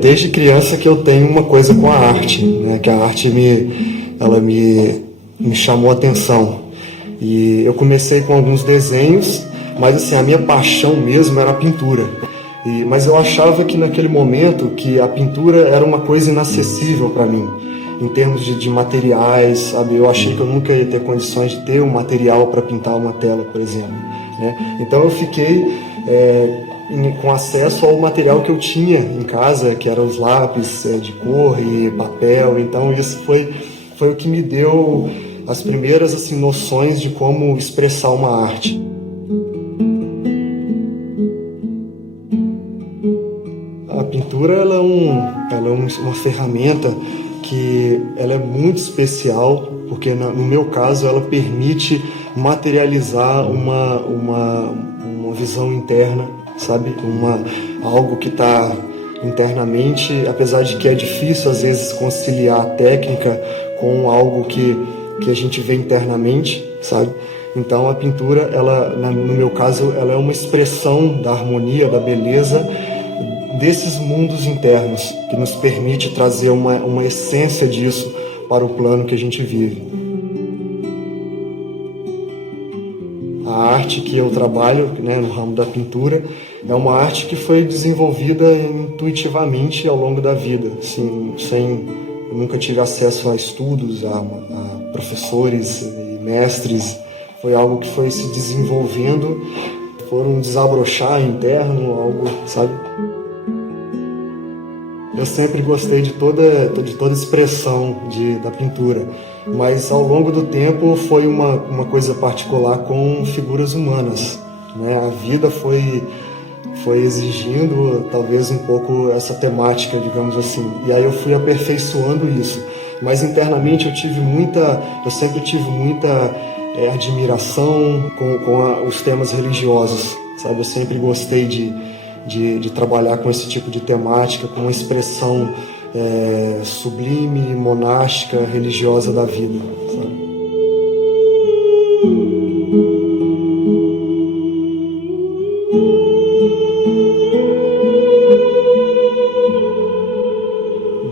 Desde criança que eu tenho uma coisa com a arte, né? Que a arte me chamou a atenção. E eu comecei com alguns desenhos, mas assim, a minha paixão mesmo era a pintura. Mas eu achava que naquele momento que a pintura era uma coisa inacessível para mim, em termos de materiais, sabe? Eu achei que eu nunca ia ter condições de ter um material para pintar uma tela, por exemplo, né? Então eu fiquei com acesso ao material que eu tinha em casa, que eram os lápis de cor e papel. Então isso foi o que me deu as primeiras assim, noções de como expressar uma arte. A pintura ela é uma ferramenta que ela é muito especial, porque no meu caso ela permite materializar uma visão interna, sabe? Algo que está internamente, apesar de que é difícil às vezes conciliar a técnica com algo que a gente vê internamente, sabe? Então a pintura, no meu caso, ela é uma expressão da harmonia, da beleza desses mundos internos, que nos permite trazer uma essência disso para o plano que a gente vive. A arte que eu trabalho, né, no ramo da pintura, é uma arte que foi desenvolvida intuitivamente ao longo da vida, assim, eu nunca tive acesso a estudos, a professores e mestres. Foi algo que foi se desenvolvendo, foi um desabrochar interno, algo, sabe? Eu sempre gostei de toda expressão da pintura, mas ao longo do tempo foi uma coisa particular com figuras humanas, né? A vida foi exigindo talvez um pouco essa temática, digamos assim, e aí eu fui aperfeiçoando isso. Mas internamente eu sempre tive muita admiração com os temas religiosos, sabe? Eu sempre gostei de trabalhar com esse tipo de temática, com uma expressão sublime, monástica, religiosa da vida, sabe?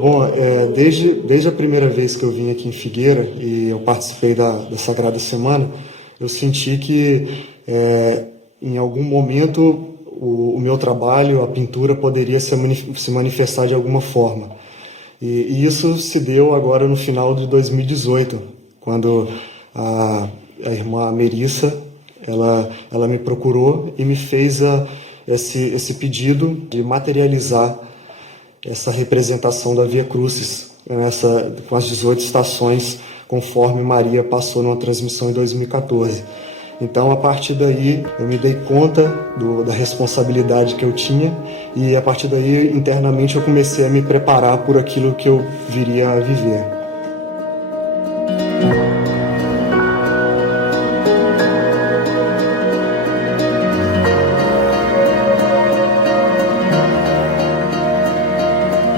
Bom, desde a primeira vez que eu vim aqui em Figueira e eu participei da Sagrada Semana, eu senti que em algum momento o meu trabalho, a pintura, poderia se manifestar de alguma forma. E isso se deu agora no final de 2018, quando a irmã Merissa, ela me procurou e me fez esse pedido de materializar essa representação da Via Crucis, com as 18 estações, conforme Maria passou numa transmissão em 2014. Então, a partir daí, eu me dei conta da responsabilidade que eu tinha e, a partir daí, internamente, eu comecei a me preparar por aquilo que eu viria a viver.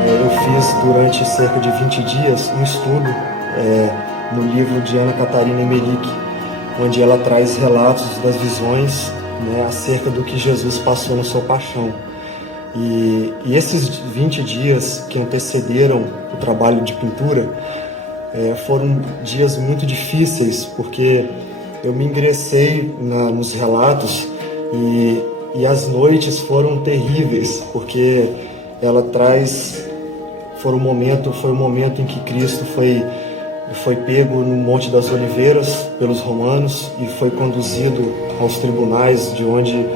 Eu fiz, durante cerca de 20 dias, um estudo no livro de Ana Catarina Emmerich, onde ela traz relatos das visões, né, acerca do que Jesus passou na sua paixão. E esses 20 dias que antecederam o trabalho de pintura foram dias muito difíceis, porque eu me ingressei nos relatos e as noites foram terríveis, porque ela traz... Foi o momento em que Cristo foi pego no Monte das Oliveiras pelos romanos e foi conduzido aos tribunais de onde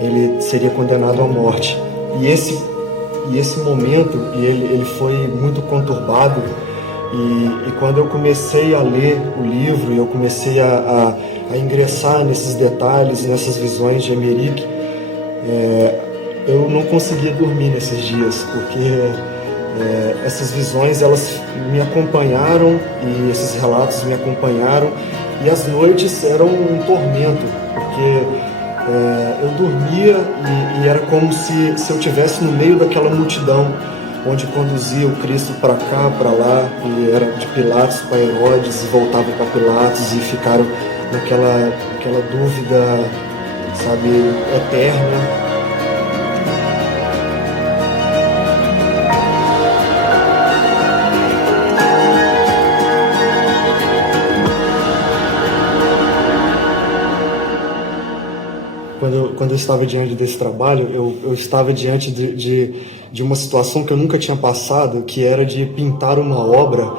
ele seria condenado à morte. E esse momento ele foi muito conturbado, e quando eu comecei a ler o livro e eu comecei a ingressar nesses detalhes, nessas visões de Emmerich, eu não conseguia dormir nesses dias, porque essas visões, elas me acompanharam, e esses relatos me acompanharam, e as noites eram um tormento, porque eu dormia e era como se eu estivesse no meio daquela multidão, onde conduzia o Cristo para cá, para lá, e era de Pilatos para Herodes, e voltava para Pilatos, e ficaram naquela dúvida, sabe, eterna. Quando eu estava diante desse trabalho, eu estava diante de uma situação que eu nunca tinha passado, que era de pintar uma obra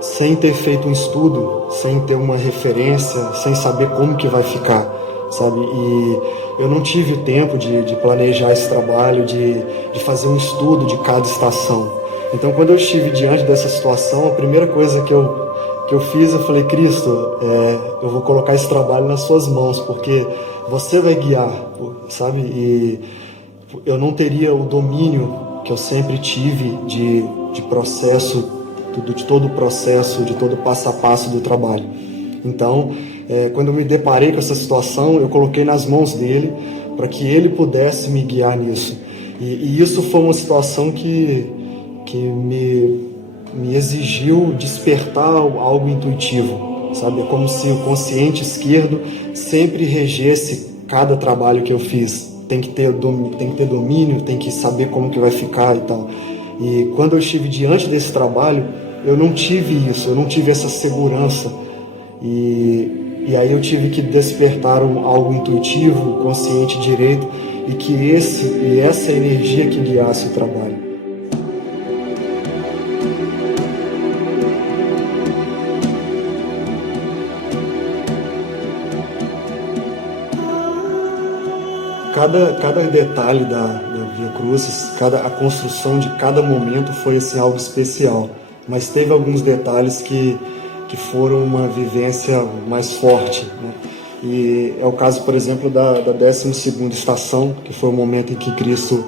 sem ter feito um estudo, sem ter uma referência, sem saber como que vai ficar, sabe? E eu não tive tempo de planejar esse trabalho, de fazer um estudo de cada estação. Então, quando eu estive diante dessa situação, a primeira coisa que eu fiz, eu falei: Cristo, eu vou colocar esse trabalho nas suas mãos, porque você vai guiar, sabe? E eu não teria o domínio que eu sempre tive de processo, de todo o processo, de todo o passo a passo do trabalho. Então, quando eu me deparei com essa situação, eu coloquei nas mãos dele para que ele pudesse me guiar nisso. E isso foi uma situação que me exigiu despertar algo intuitivo, sabe? É como se o consciente esquerdo sempre regesse cada trabalho que eu fiz. Tem que ter domínio, tem que saber como que vai ficar e tal. E quando eu estive diante desse trabalho, eu não tive isso, eu não tive essa segurança. E aí eu tive que despertar algo intuitivo, consciente direito, e essa energia que guiasse o trabalho. Cada detalhe da Via Crucis, a construção de cada momento foi assim, algo especial. Mas teve alguns detalhes que foram uma vivência mais forte, né? E é o caso, por exemplo, da 12ª estação, que foi o momento em que Cristo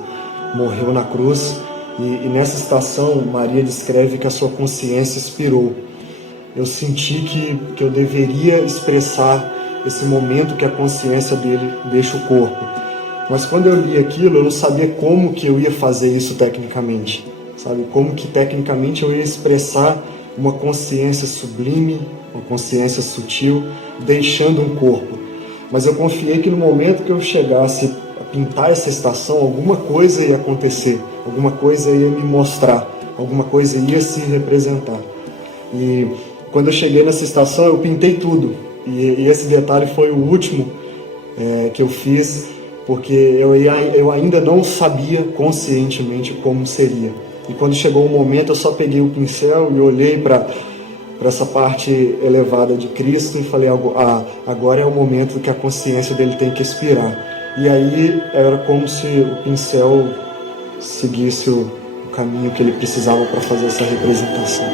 morreu na cruz. E nessa estação, Maria descreve que a sua consciência expirou. Eu senti que eu deveria expressar esse momento que a consciência dele deixa o corpo. Mas quando eu li aquilo, eu não sabia como que eu ia fazer isso tecnicamente, sabe? Como que tecnicamente eu ia expressar uma consciência sublime, uma consciência sutil, deixando um corpo. Mas eu confiei que no momento que eu chegasse a pintar essa estação, alguma coisa ia acontecer, alguma coisa ia me mostrar, alguma coisa ia se representar. E quando eu cheguei nessa estação, eu pintei tudo. E esse detalhe foi o último que eu fiz, porque eu ainda não sabia conscientemente como seria. E quando chegou o momento, eu só peguei o pincel e olhei para essa parte elevada de Cristo e falei: agora é o momento que a consciência dele tem que expirar. E aí era como se o pincel seguisse o caminho que ele precisava para fazer essa representação.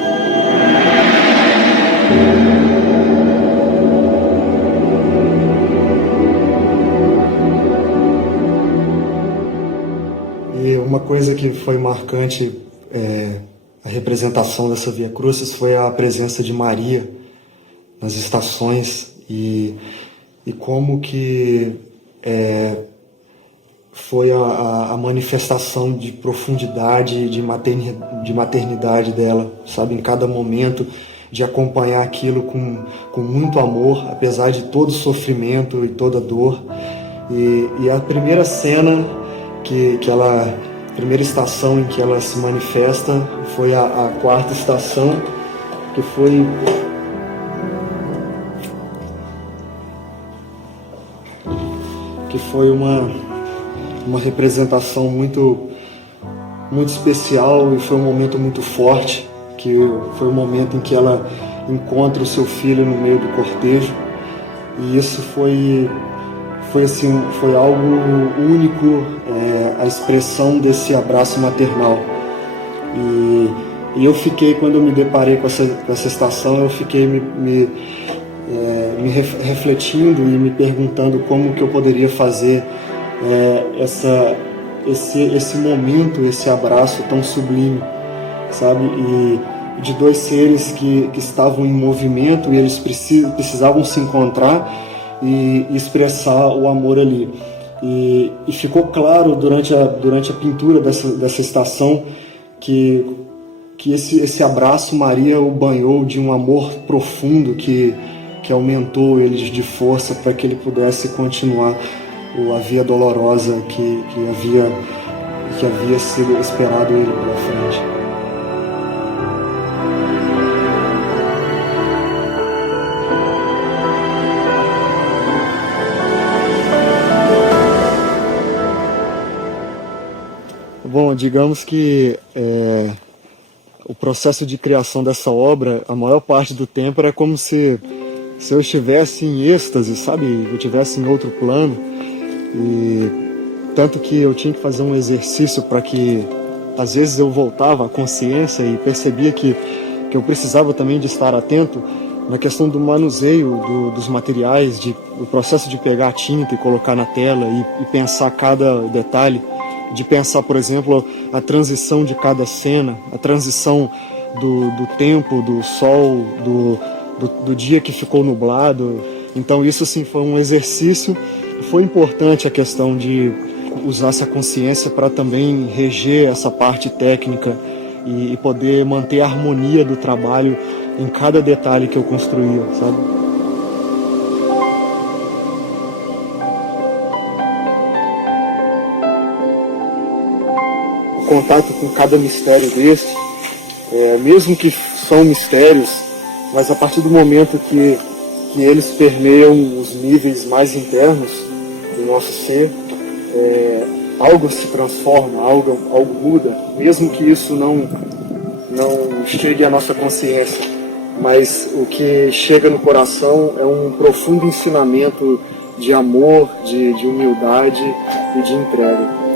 E uma coisa que foi marcante, a representação dessa Via Crucis, foi a presença de Maria nas estações e como que foi a manifestação de profundidade, de maternidade dela, sabe, em cada momento, de acompanhar aquilo com muito amor, apesar de todo o sofrimento e toda a dor. E a primeira cena a primeira estação em que ela se manifesta foi a 4ª estação, que foi uma representação muito, muito especial, e foi um momento muito forte, que foi o momento em que ela encontra o seu filho no meio do cortejo. E isso foi algo único, a expressão desse abraço maternal. E eu fiquei, quando eu me deparei com essa estação, eu fiquei me refletindo e me perguntando como que eu poderia fazer esse momento, esse abraço tão sublime, sabe? E de dois seres que estavam em movimento, e eles precisavam se encontrar e expressar o amor ali. E ficou claro durante a pintura dessa estação que esse abraço, Maria o banhou de um amor profundo que que aumentou ele de força para que ele pudesse continuar a via dolorosa que havia sido esperado ele pela frente. Bom, digamos que o processo de criação dessa obra, a maior parte do tempo era como se eu estivesse em êxtase, sabe? Eu estivesse em outro plano. E tanto que eu tinha que fazer um exercício para que, às vezes, eu voltava à consciência e percebia que eu precisava também de estar atento na questão do manuseio dos materiais, do processo de pegar a tinta e colocar na tela e pensar cada detalhe. De pensar, por exemplo, a transição de cada cena, a transição do tempo, do sol, do dia que ficou nublado. Então isso sim foi um exercício. Foi importante a questão de usar essa consciência para também reger essa parte técnica e poder manter a harmonia do trabalho em cada detalhe que eu construía, sabe? Contato com cada mistério desse, mesmo que são mistérios, mas a partir do momento que eles permeiam os níveis mais internos do nosso ser, algo se transforma, algo muda, mesmo que isso não chegue à nossa consciência, mas o que chega no coração é um profundo ensinamento de amor, de humildade e de entrega.